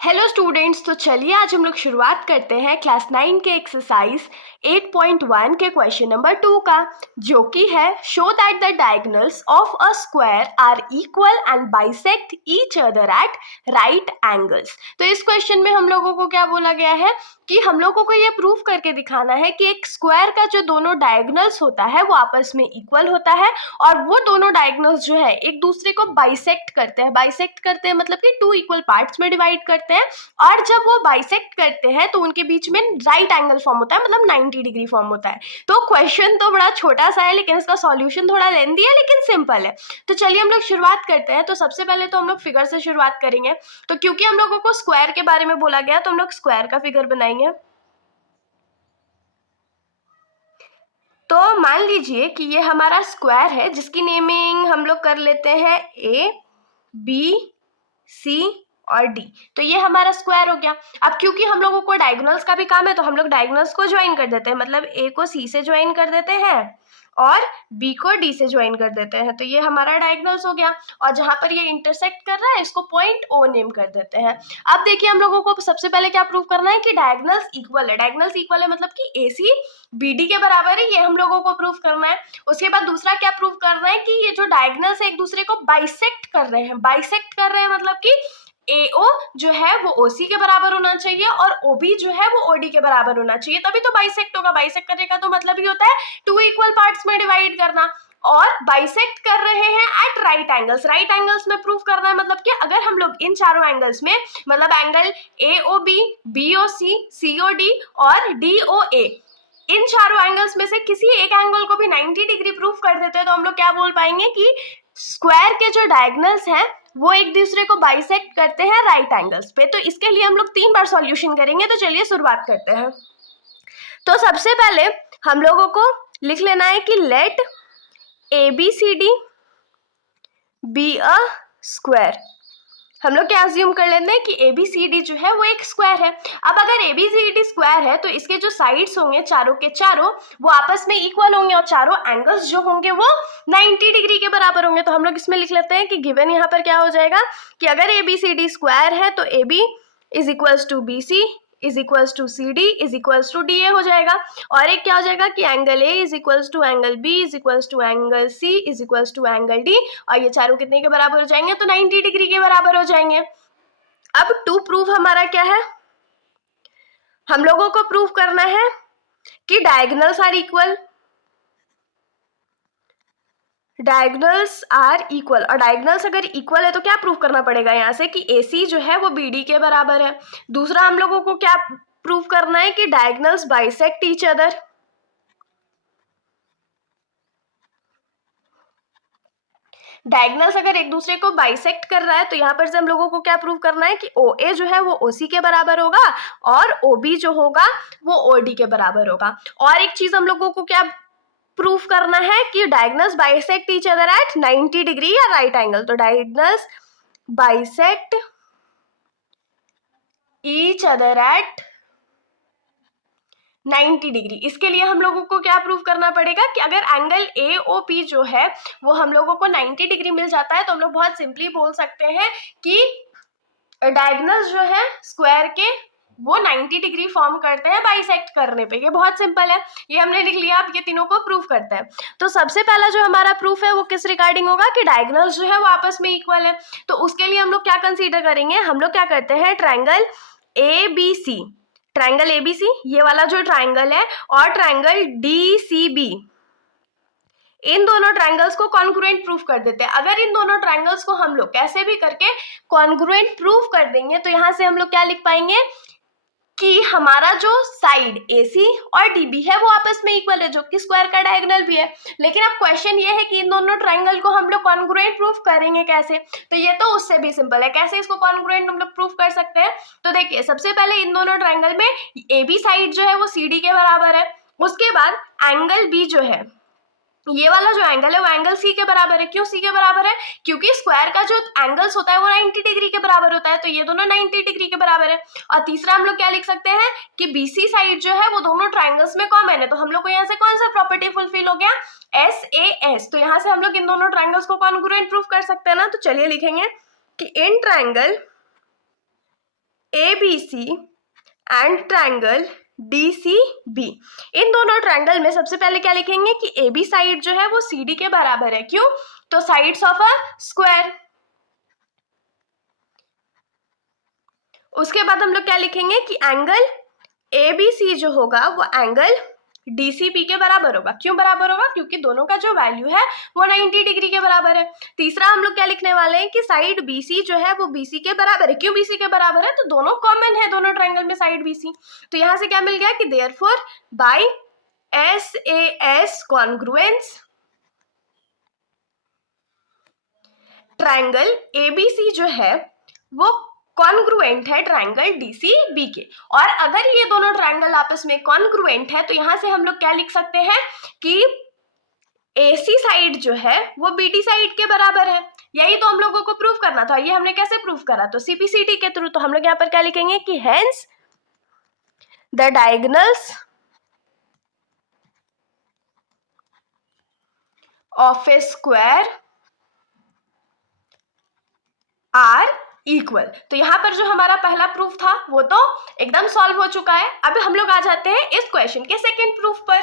Hello students, तो चलिए आज हम लोग शुरुआत करते हैं क्लास 9 के एक्सरसाइज 8.1 के क्वेश्चन नंबर 2 का, जो कि है show that the diagonals of a square are equal and bisect each other at right angles. तो इस क्वेश्चन में हम लोगों को क्या बोला गया है कि हम लोगों को ये प्रूव करके दिखाना है कि एक स्क्वायर का जो दोनों डायगोनल्स होता है वो आपस में इक्वल होता है और वो दोनों डायगोनल्स जो है एक दूसरे को बाइसेक्ट करते हैं। बाइसेक्ट करते हैं मतलब कि टू इक्वल पार्ट्स में डिवाइड करते हैं, और जब वो बाइसेक्ट करते हैं तो उनके बीच में राइट एंगल फॉर्म होता है, मतलब 90 डिग्री फॉर्म होता है। तो क्वेश्चन तो बड़ा छोटा सा है लेकिन इसका सॉल्यूशन थोड़ा लेंथी है लेकिन सिंपल है। तो चलिए हम लोग शुरुआत करते हैं। तो सबसे पहले तो हम लोग फिगर से शुरुआत करेंगे। तो क्योंकि हम लोगों को स्क्वायर के बारे में बोला गया तो हम लोग स्क्वायर का फिगर बनाएंगे। तो मान लीजिए कि ये हमारा स्क्वायर है जिसकी नेमिंग हम लोग कर लेते हैं ए, बी, सी और डी। तो ये हमारा स्क्वायर हो गया। अब क्योंकि हम लोगों को डायगोनल्स का भी काम है तो हम लोग डायगोनल्स को ज्वाइन कर देते हैं, मतलब ए को सी से ज्वाइन कर देते हैं और बी को डी से ज्वाइन कर देते हैं। तो ये हमारा डायगोनल्स हो गया, और जहां पर ये इंटरसेक्ट कर रहा है इसको पॉइंट ओ नेम कर देते हैं। अब देखिए हम लोगों को सबसे पहले क्या प्रूव करना है कि डायगोनल्स इक्वल है। डायगोनल्स इक्वल है मतलब कि ए सी बी डी के बराबर है, ये हम लोगों को प्रूव करना है। उसके बाद दूसरा क्या प्रूव करना है कि ये जो डायगोनल्स है एक दूसरे को बाइसेक्ट कर रहे हैं। बाइसेक्ट कर रहे हैं मतलब कि AO जो है वो OC के बराबर होना चाहिए और OB जो है वो OD के बराबर होना चाहिए, तभी तो बाइसेक्ट होगा। बाइसेक्ट करने का तो मतलब ही होता है टू इक्वल पार्ट्स में डिवाइड करना, और बाइसेक्ट कर रहे हैं at right angles. Right angles में प्रूव करना है मतलब कि अगर हम लोग इन चारों एंगल्स में, मतलब एंगल AOB, BOC, COD और DOA, इन चारों एंगल्स में से किसी एक एंगल को भी 90 डिग्री प्रूफ कर देते हैं तो हम लोग क्या बोल पाएंगे कि स्क्वायर के जो डायगोनल्स हैं वो एक दूसरे को बाइसेक्ट करते हैं राइट एंगल्स पे। तो इसके लिए हम लोग 3 बार सॉल्यूशन करेंगे। तो चलिए शुरुआत करते हैं। तो सबसे पहले हम लोगों को लिख लेना है कि let ABCD be a square. हम लोग क्या अज्यूम कर लेते हैं कि ABCD जो है वो एक स्क्वायर है। अब अगर ABCD स्क्वायर है तो इसके जो साइड्स होंगे चारों के चारों वो आपस में इक्वल होंगे और चारों एंगल्स जो होंगे वो 90 डिग्री के बराबर होंगे। तो हम लोग इसमें लिख लेते हैं कि गिवन यहाँ पर क्या हो जाएगा कि अगर ABCD स्क्वायर है तो AB is equals to BC is equals to CD is equals to DA हो जाएगा। और एक क्या हो जाएगा कि angle A is equals to angle B is equals to angle C is equals to angle D, और ये चारों कितने के बराबर हो जाएंगे तो 90 डिग्री के बराबर हो जाएंगे। अब टू प्रूफ हमारा क्या है, हम लोगों को प्रूफ करना है कि diagonals are equal. Diagonals are equal, और डायगोनल्स अगर इक्वल है तो क्या प्रूफ करना पड़ेगा यहाँ से कि AC जो है वो BD के बराबर है। दूसरा हम लोगों को क्या प्रूफ करना है कि diagonals bisect each other. Diagonals अगर एक दूसरे को बाइसेक्ट कर रहा है तो यहाँ पर से हम लोगों को क्या प्रूव करना है कि OA जो है वो OC के बराबर होगा और OB जो होगा वो OD के बराबर होगा। और एक चीज हम लोगों को क्या प्रूफ करना है कि diagonals bisect each other eight 90 degree या राइट एंगल। तो diagonals bisect each other eight 90 degree. इसके लिए हम लोगों को क्या प्रूव करना पड़ेगा कि अगर एंगल AOP जो है वो हम लोगों को 90 डिग्री मिल जाता है तो हम लोग बहुत सिंपली बोल सकते हैं कि डायगोनल्स जो है स्क्वायर के वो 90 डिग्री फॉर्म करते हैं बाइसेक्ट करने पे। ये बहुत सिंपल है, ये हमने लिख लिया। आप ये तीनों को प्रूफ करते हैं। तो सबसे पहला जो हमारा प्रूफ है वो किस रिगार्डिंग होगा कि डायगोनल्स जो है वो आपस में इक्वल है। तो उसके लिए हम लोग क्या कंसीडर करेंगे, हम लोग क्या करते हैं ट्रायंगल ABC, ट्रायंगल ABC ये वाला जो ट्रायंगल है और ट्रायंगल DCB, इन दोनों ट्रायंगल्स को कॉन्ग्रुएंट प्रूफ कर देते हैं। अगर इन दोनों ट्रायंगल्स को हम लोग कैसे भी करके कॉन्ग्रुएंट प्रूफ कर देंगे तो यहां से हम लोग क्या लिख पाएंगे कि हमारा जो साइड AC और DB है वो आपस में इक्वल है, जो कि स्क्वायर का डायगोनल भी है। लेकिन अब क्वेश्चन ये है कि इन दोनों ट्रायंगल को हम लोग कॉन्ग्रुएंट प्रूफ करेंगे कैसे। तो ये तो उससे भी सिंपल है, कैसे इसको कॉन्ग्रुएंट हम लोग प्रूफ कर सकते हैं। तो देखिए सबसे पहले इन दोनों ट्रायंगल में AB साइड जो है वो CD के बराबर है। उसके बाद एंगल B जो है, ये वाला जो एंगल है वो एंगल C के बराबर है। क्यों C के बराबर है, क्योंकि स्क्वायर का जो एंगल्स होता है वो 90 डिग्री के बराबर होता है, तो ये दोनों 90 डिग्री के बराबर है। और तीसरा हम लोग क्या लिख सकते हैं कि BC साइड जो है वो दोनों ट्रायंगल्स में कॉमन है। तो हम लोग को यहाँ से कौन सा प्रॉपर्टी फुलफिल हो गया, SAS। तो यहाँ से हम लोग इन दोनों ट्रायंगल्स को कॉन्ग्रुएंट प्रूफ कर सकते हैं ना। तो चलिए लिखेंगे कि in triangle ABC and triangle DCB। इन दोनों ट्रायंगल में सबसे पहले क्या लिखेंगे कि AB साइड जो है वो CD के बराबर है। क्यों? तो साइड्स ऑफ अ स्क्वायर। उसके बाद हम लोग क्या लिखेंगे कि एंगल ABC जो होगा वो एंगल DCB के बराबर होगा। क्यों बराबर होगा? क्योंकि दोनों का जो वैल्यू है वो 90 डिग्री के बराबर है। तीसरा हम लोग क्या लिखने वाले हैं कि साइड BC जो है वो BC के बराबर है। क्यों BC के बराबर है? तो दोनों कॉमन है, दोनों ट्रायंगल में साइड BC। तो यहां से क्या मिल गया कि therefore by SAS congruence triangle ABC जो है वो कॉन्ग्रुएंट है ट्रायंगल DCB के। और अगर ये दोनों ट्रायंगल आपस में कॉन्ग्रुएंट है तो यहां से हम लोग क्या लिख सकते हैं कि AC साइड जो है वो BD साइड के बराबर है। यही तो हम लोगों को प्रूव करना था। ये हमने कैसे प्रूव करा? तो CPCT के थ्रू। तो हम लोग यहाँ पर क्या लिखेंगे कि hence the diagonals of a square are equal. तो यहाँ पर जो हमारा पहला प्रूफ था वो तो एकदम सॉल्व हो चुका है। अब हम लोग आ जाते हैं इस क्वेश्चन के सेकंड प्रूफ पर।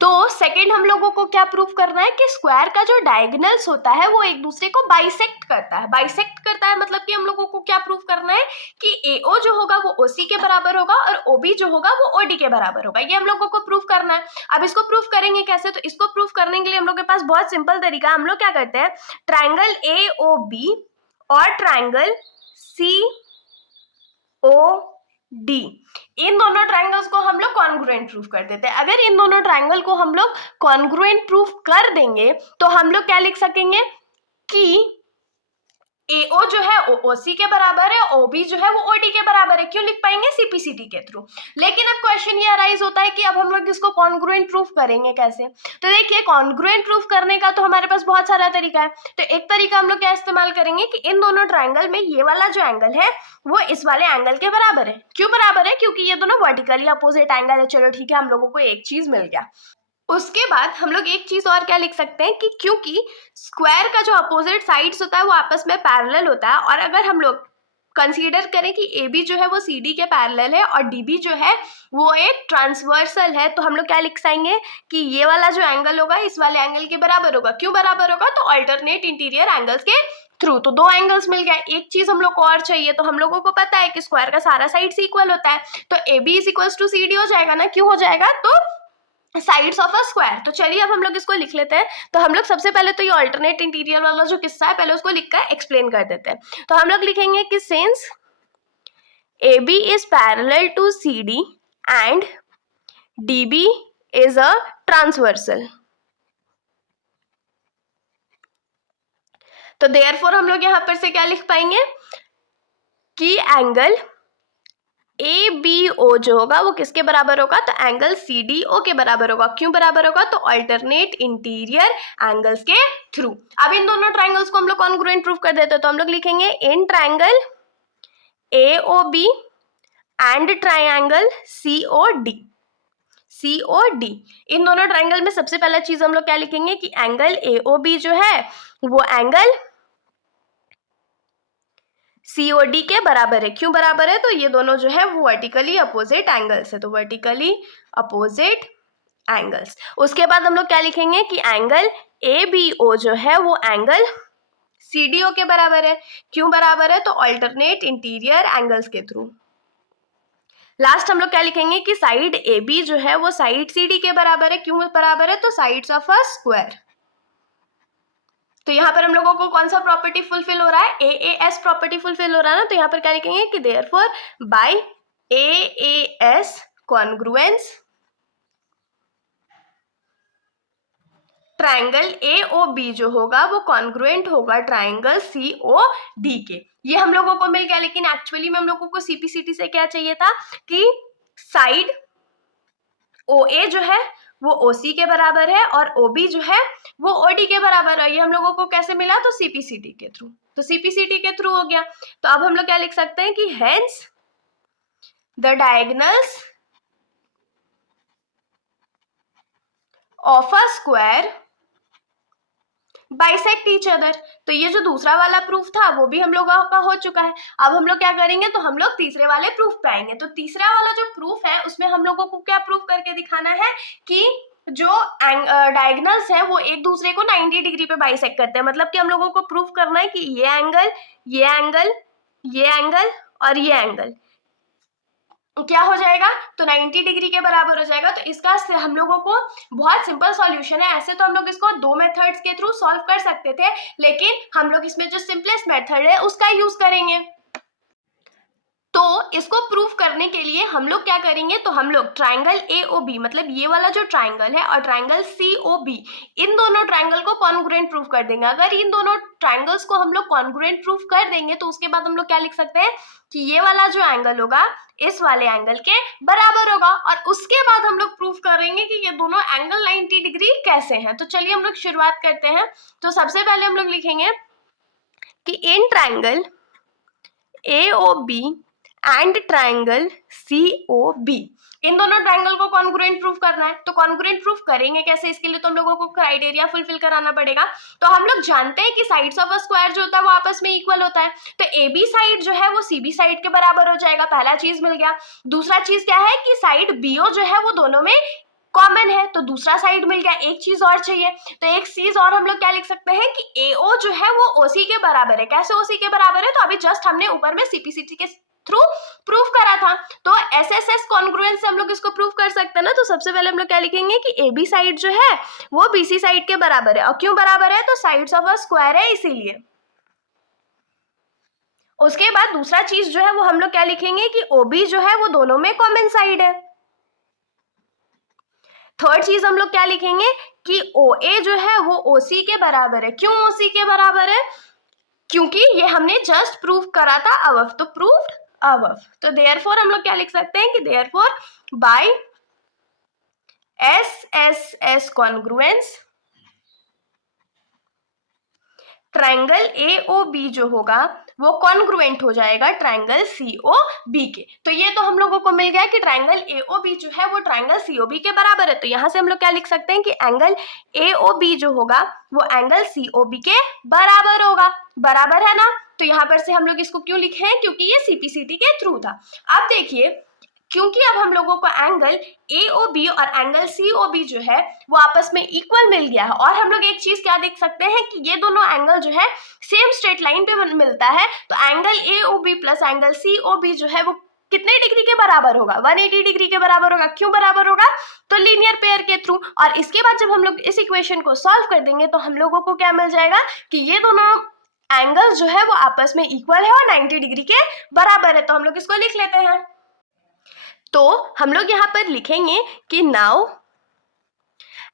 तो सेकंड हम लोगों को क्या प्रूफ करना है कि स्क्वायर का जो डायगोनल्स होता है वो एक दूसरे को बाइसेक्ट करता है। बाइसेक्ट करता है मतलब कि हम लोगों को क्या प्रूफ करना है कि AO जो होगा वो OC के बराबर होगा और OB जो होगा वो OD के बराबर होगा। ये हम लोगों को प्रूफ करना है। अब इसको प्रूफ करेंगे कैसे? तो इसको प्रूफ करने के लिए हम लोग के पास बहुत सिंपल तरीका। हम लोग क्या करते हैं, ट्राइंगल AOB और ट्राइंगल COD, इन दोनों ट्राइंगल्स को हम लोग कॉन्ग्रुएंट प्रूफ कर देते हैं। अगर इन दोनों ट्राइंगल को हम लोग कॉन्ग्रुएंट प्रूफ कर देंगे तो हम लोग क्या लिख सकेंगे कि AO जो है वो OC के बराबर है, OB जो है वो OD के बराबर है। क्यों लिख पाएंगे? CPCT के थ्रू। लेकिन अब क्वेश्चन ये अराइज होता है कि अब हम लोग इसको कॉन्ग्रुएंट प्रूफ करेंगे कैसे? तो देखिए, कॉन्ग्रुएंट प्रूफ करने का तो हमारे पास बहुत सारा तरीका है। तो एक तरीका हम लोग क्या इस्तेमाल करेंगे कि इन दोनों ट्राइंगल में ये वाला जो एंगल है वो इस वाले एंगल के बराबर है। क्यों बराबर है? क्योंकि ये दोनों वर्टिकली अपोजिट एंगल है। चलो ठीक है, हम लोगों को एक चीज मिल गया। उसके बाद हम लोग एक चीज और क्या लिख सकते हैं कि क्योंकि स्क्वायर का जो अपोजिट साइड्स होता है वो आपस में पैरेलल होता है, और अगर हम लोग कंसीडर करें कि AB जो है वो CD के पैरेलल है और DB जो है वो एक ट्रांसवर्सल है, तो हम लोग क्या लिख पाएंगे कि ये वाला जो एंगल होगा इस वाले एंगल के बराबर होगा। क्यों बराबर होगा? तो अल्टरनेट इंटीरियर एंगल्स के थ्रू। तो दो एंगल्स मिल गए। एक चीज हम लोग को और चाहिए, तो हम लोगों को पता है कि स्क्वायर का सारा साइड्स इक्वल होता है, तो AB is equals to CD हो जाएगा ना। क्यों हो जाएगा? तो साइड्स ऑफ अ स्क्वायर। तो चलिए अब हम लोग इसको लिख लेते हैं। तो हम लोग सबसे पहले तो ये अल्टरनेट इंटीरियर वाला जो किस्सा है पहले उसको लिखकर एक्सप्लेन कर देते हैं। तो हम लोग लिखेंगे कि since AB is parallel to CD and DB is a transversal, तो देयरफॉर हम लोग यहां पर से क्या लिख पाएंगे कि एंगल ABO जो होगा वो किसके बराबर होगा? तो एंगल CDO के बराबर होगा। क्यों बराबर होगा? तो अल्टरनेट इंटीरियर एंगल्स के थ्रू। अब इन दोनों ट्राइंगल्स को हम लोग कॉन्ग्रुएंट प्रूफ कर देते हैं। तो हम लोग लिखेंगे in triangle AOB and triangle COD। इन दोनों ट्राइंगल में सबसे पहला चीज हम लोग क्या लिखेंगे कि एंगल AOB जो है वो एंगल COD के बराबर है। क्यों बराबर है? तो ये दोनों जो है वो वर्टिकली अपोजिट एंगल्स है, तो वर्टिकली अपोजिट एंगल्स। उसके बाद हम लोग क्या लिखेंगे कि एंगल ABO जो है वो एंगल CDO के बराबर है। क्यों बराबर है? तो अल्टरनेट इंटीरियर एंगल्स के थ्रू। लास्ट हम लोग क्या लिखेंगे कि साइड AB जो है वो साइड CD के बराबर है। क्यों बराबर है? तो साइड्स ऑफ अ स्क्वायर। तो यहाँ पर हम लोगों को कौन सा प्रॉपर्टी फुलफिल हो रहा है? AAS प्रॉपर्टी फुलफिल हो रहा है ना। तो यहाँ पर क्या लिखेंगे कि therefore by AAS congruence triangle AOB जो होगा वो कॉन्ग्रुएंट होगा ट्राइंगल COD के। ये हम लोगों को मिल गया, लेकिन एक्चुअली में हम लोगों को CPCT से क्या चाहिए था कि साइड OA जो है वो OC के बराबर है और OB जो है वो OD के बराबर है। ये हम लोगों को कैसे मिला? तो CPCT के थ्रू। तो CPCT के थ्रू हो गया। तो अब हम लोग क्या लिख सकते हैं कि hence the diagonals of a square bisect each other. तो ये जो दूसरा वाला प्रूफ था वो भी हम लोगों का हो चुका है। अब हम लोग क्या करेंगे, तो हम लोग तीसरे वाले प्रूफ पे आएंगे। तो तीसरा वाला जो प्रूफ है उसमें हम लोगों को क्या प्रूफ करके दिखाना है कि जो डायगोनल्स है वो एक दूसरे को 90 डिग्री पे बाइसेक्ट करते हैं। मतलब कि हम लोगों को प्रूफ करना है कि ये एंगल, ये एंगल, ये एंगल और ये एंगल क्या हो जाएगा, तो 90 डिग्री के बराबर हो जाएगा। तो इसका हम लोगों को बहुत सिंपल सॉल्यूशन है। ऐसे तो हम लोग इसको दो मेथड्स के थ्रू सॉल्व कर सकते थे, लेकिन हम लोग इसमें जो सिंपलेस्ट मेथड है उसका यूज करेंगे। तो इसको प्रूफ करने के लिए हम लोग क्या करेंगे, तो हम लोग ट्राइंगल AOB, मतलब ये वाला जो ट्राइंगल है, और ट्राइंगल COB, इन दोनों ट्राइंगल को कॉन्ग्रुएंट प्रूफ कर देंगे। अगर इन दोनों ट्राइंगल्स को हम लोग कॉन्ग्रुएंट प्रूफ कर देंगे तो उसके बाद हम लोग क्या लिख सकते हैं कि ये वाला जो एंगल होगा इस वाले एंगल के बराबर होगा। और उसके बाद हम लोग प्रूफ करेंगे कि ये दोनों एंगल 90 डिग्री कैसे हैं। तो चलिए हम लोग शुरुआत करते हैं। तो सबसे पहले हम लोग लिखेंगे कि in triangle AOB and triangle COB, इन दोनों ट्राइंगल को कॉन्ग्रुएंट प्रूफ करना है। तो कॉन्ग्रुएंट प्रूफ करेंगे कैसे, इसके लिए तो हम लोगों को क्राइटेरिया फुलफिल कराना पड़ेगा। तो हम लोग जानते हैं कि साइड्स ऑफ अ स्क्वायर जो होता है वो आपस में इक्वल होता है। तो AB साइड जो है वो CB साइड के बराबर हो जाएगा, पहला चीज मिल गया। दूसरा चीज क्या है कि साइड BO जो है वो दोनों में कॉमन है, तो दूसरा साइड मिल गया। एक चीज और चाहिए, तो एक चीज और हम लोग क्या लिख सकते हैं कि AO जो है वो OC के बराबर है। कैसे OC के बराबर है, तो अभी जस्ट हमने ऊपर में CPCT के थ्रू प्रूफ करा था। तो SSS कॉन्ग्रुएंस से हम लोग इसको प्रूफ कर सकते हैं ना। तो सबसे पहले हम लोग क्या लिखेंगे कि AB साइड जो है वो BC साइड के बराबर है। और क्यों बराबर है, तो साइड्स ऑफ अ स्क्वायर है इसीलिए। उसके बाद दूसरा चीज जो है वो हम लोग क्या लिखेंगे कि OB जो है वो दोनों में कॉमन साइड है। थर्ड चीज हम लोग क्या लिखेंगे कि OA जो है वो OC के बराबर है। क्यों OC के बराबर है, क्योंकि ये हमने जस्ट प्रूफ करा था अबव, तो प्रूफ्ड अबव। तो देयरफॉर हम लोग क्या लिख सकते हैं कि therefore by SSS congruence triangle AOB जो होगा वो कॉन्ग्रुएंट हो जाएगा ट्राइंगल COB के। तो ये तो हम लोगों को मिल गया कि ट्राइंगल AOB जो है वो ट्राइंगल COB के बराबर है। तो यहाँ से हम लोग क्या लिख सकते हैं कि एंगल AOB जो होगा वो एंगल COB के बराबर होगा। बराबर है ना। तो यहाँ पर से हम लोग इसको क्यों लिखे हैं, क्योंकि ये CPCT के थ्रू था। अब देखिए, क्योंकि अब हम लोगों को एंगल AOB और एंगल COB जो है वो आपस में इक्वल मिल गया है। और हम लोग एक चीज क्या देख सकते हैं कि ये दोनों एंगल जो है सेम स्ट्रेट लाइन पे मिलता है। तो angle AOB plus angle COB जो है वो कितने डिग्री के बराबर होगा, 180 डिग्री के बराबर होगा। क्यों बराबर होगा, तो लीनियर पेयर के थ्रू। और इसके बाद जब हम लोग इस इक्वेशन को सॉल्व कर देंगे तो हम लोगों को क्या मिल जाएगा कि ये दोनों एंगल जो है वो आपस में इक्वल है और 90 डिग्री के बराबर है। तो हम लोग इसको लिख लेते हैं। तो हम लोग यहाँ पर लिखेंगे कि now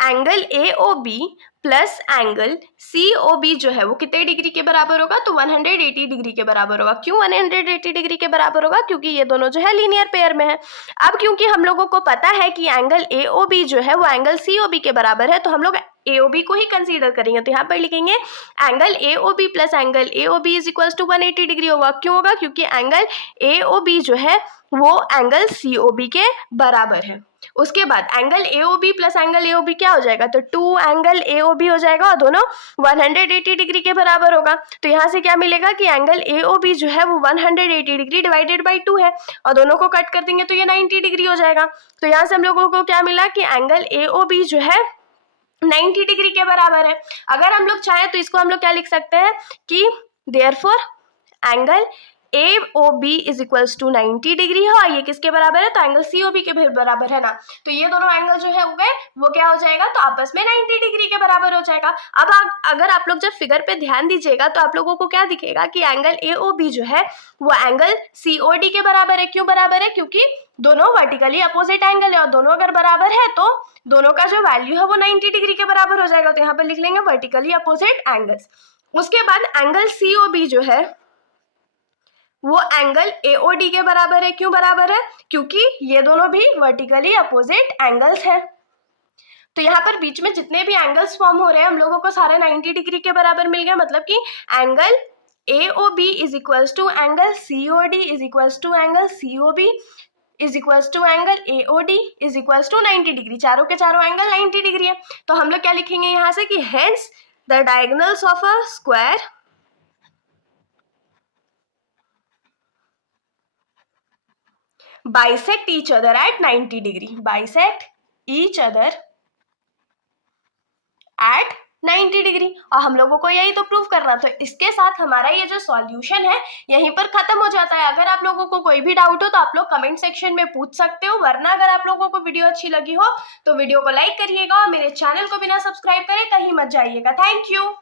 angle AOB plus angle COB जो है वो कितने डिग्री के बराबर होगा, तो 180 डिग्री के बराबर होगा। क्यों 180 डिग्री के बराबर होगा, क्योंकि ये दोनों जो है लीनियर पेयर में है। अब क्योंकि हम लोगों को पता है कि एंगल AOB जो है वो एंगल COB के बराबर है, तो हम लोग AOB को ही कंसीडर करेंगे। तो यहाँ पर लिखेंगे angle AOB plus angle AOB is equals to 180 degree होगा। क्यों होगा, क्योंकि एंगल AOB जो है वो एंगल COB के बराबर है। उसके बाद angle AOB plus angle AOB क्या हो जाएगा, तो 2 एंगल AOB हो जाएगा और दोनों 180 डिग्री के बराबर होगा। तो यहाँ से क्या मिलेगा कि एंगल AOB जो है वो 180 डिग्री डिवाइडेड बाई 2 है और दोनों को कट कर देंगे तो ये 90 डिग्री हो जाएगा। तो यहाँ से हम लोगों को क्या मिला कि एंगल AOB जो है 90 डिग्री के बराबर है। अगर हम लोग चाहें तो इसको हम लोग क्या लिख सकते हैं कि therefore angle AOB is equals to 90 degree है और ये किसके बराबर है, तो एंगल COB के भी बराबर है ना। तो ये दोनों एंगल जो है हो गए वो क्या हो जाएगा, तो आपस में 90 डिग्री के बराबर हो जाएगा। अब अगर आप लोग जब फिगर पे ध्यान दीजिएगा तो आप लोगों को क्या दिखेगा कि एंगल AOB जो है वो एंगल COD के बराबर है। क्यों बराबर है, क्योंकि दोनों वर्टिकली अपोजिट एंगल है और दोनों अगर बराबर है तो दोनों का जो वैल्यू है वो 90 डिग्री के बराबर हो जाएगा। तो यहाँ पर लिख लेंगे वर्टिकली अपोजिट एंगल्स। उसके बाद एंगल COB जो है वो एंगल AOD के बराबर है। क्यों बराबर है, क्योंकि ये दोनों भी वर्टिकली अपोजिट एंगल्स है। तो यहाँ पर बीच में जितने भी एंगल्स फॉर्म हो रहे हैं हम लोगों को सारे 90 डिग्री के बराबर मिल गए। मतलब कि angle AOB is equals to angle COD is equals to angle COB is equals to angle AOD is equals to 90 degree. चारों के चारों एंगल 90 डिग्री है। तो हम लोग क्या लिखेंगे यहाँ से कि hence the diagonals of a square bisect each other at 90 degree. Bisect each other at 90 degree. और हम लोगों को यही तो प्रूव करना था। इसके साथ हमारा ये जो सॉल्यूशन है यहीं पर खत्म हो जाता है। अगर आप लोगों को कोई भी डाउट हो तो आप लोग कमेंट सेक्शन में पूछ सकते हो, वरना अगर आप लोगों को वीडियो अच्छी लगी हो तो वीडियो को लाइक करिएगा और मेरे चैनल को बिना सब्सक्राइब करे कहीं मत जाइएगा। Thank you.